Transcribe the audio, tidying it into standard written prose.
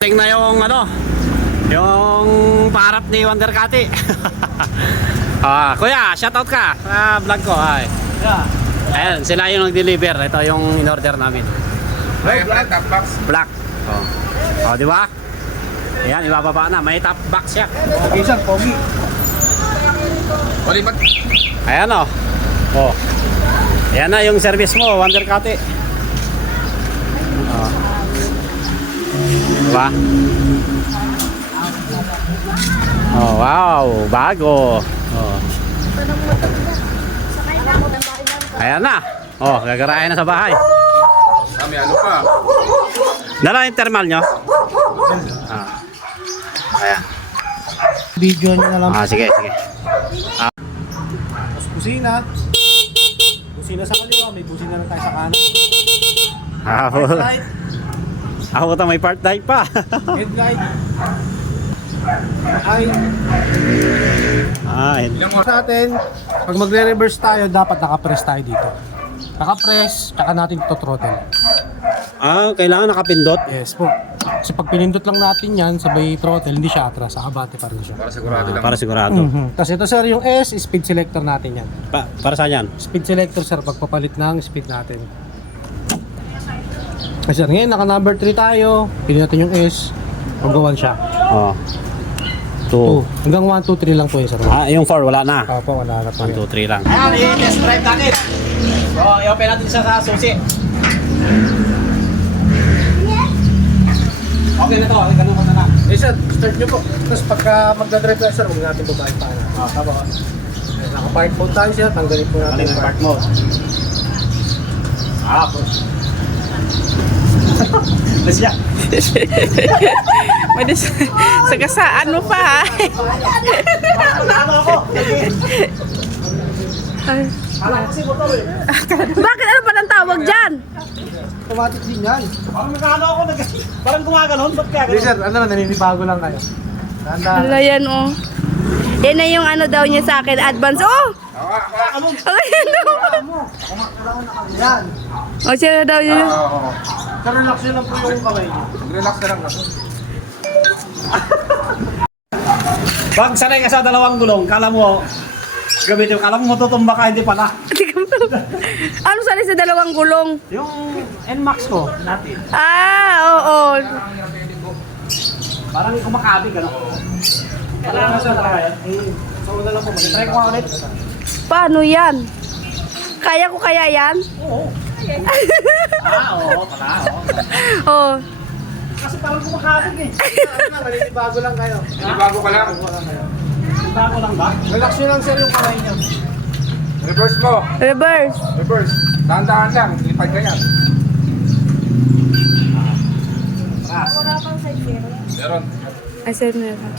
Tingnan yung ano, yung paharap ni Wonder Catty. Kuya, shoutout ka sa vlog ko. Ay. Ayan, sila yung nag-deliver. Ito yung in-order namin. Top box. Black. Di ba? Ayan, ibababa na. May top box siya. Pogi sir, pogi. Palipat. Ayan o. Ayan na yung service mo, Wonder Catty. Diba? Wow, bago. Ayan na. Gagarayan na sa bahay. Kami ano pa? Dala yung thermal nyo. Ayan. Video nyo na lang. Sige. Tapos busina. Busina sa kaliwa, may busina na tayo sa kanan. Headlight. Ako may part time pa. Headlight. Ay. Sa atin, pag magre-reverse tayo, dapat nakapress tayo dito. Nakapress, tsaka natin ito throttle. Kailangan nakapindot. Yes po. Kasi pag pinindot lang natin yan, sabay throttle, hindi siya atras. Abate pa rin siya. Para sigurado lang. Para sigurado. Kasi ito sir, yung S, speed selector natin yan. Para saan yan? Speed selector sir, pagpapalit ng speed natin. Kasi ngayon, naka number 3 tayo. Pili natin yung S. Mag-1 siya. 2. Hanggang 1, 2, 3 lang po yun sir. Yung 4 wala na. Opo, wala na po 1, yun. 2, 3 lang. Ayan, i-test drive natin. I-open natin siya sa susi. Okay na to, ganun ko na lang. Eh sir, start nyo po. Tapos pagka magdadrive tayo sir, huwag natin babae pa na. Tama. Naka-park mode tayo siya, tanggalin po natin Yung park mode. Siya. Pwede sa gasaan mo pa ha. Bakit ano pa ang tawag dyan? automatic din yan. Parang gumaganon, ba't kaya Hindi sir, naninibago lang kayo. Tanda. Ano yan oh. Yan na yung ano daw niya sa akin, advance. Oh! Ayan daw. Yan. O siya na daw yun. Sir, relax nyo lang po yung kamay nyo. Relax na lang. Pag sanay ka sa dalawang gulong, kala mo, gamitin, kala mo matutumba ka, hindi pala. Ano sali sa dalawang gulong? Yung NMAX ko, natin. Oo. Parang kumakabig, ano? Kailangan sa talaga. So, una lang po. Try ko nga ulit. Paano yan? Kaya ko kaya yan? Oo, pala. Oh. Kasi parang kumakabig eh. Naninibago lang kayo. Bago ka lang. Bago lang ba? Relax nyo lang sir yung kamay nyo. Reverse mo. Reverse. Reverse. Dahan-dahan lang. Lipad ka yan. Pass. Meron. Asan meron?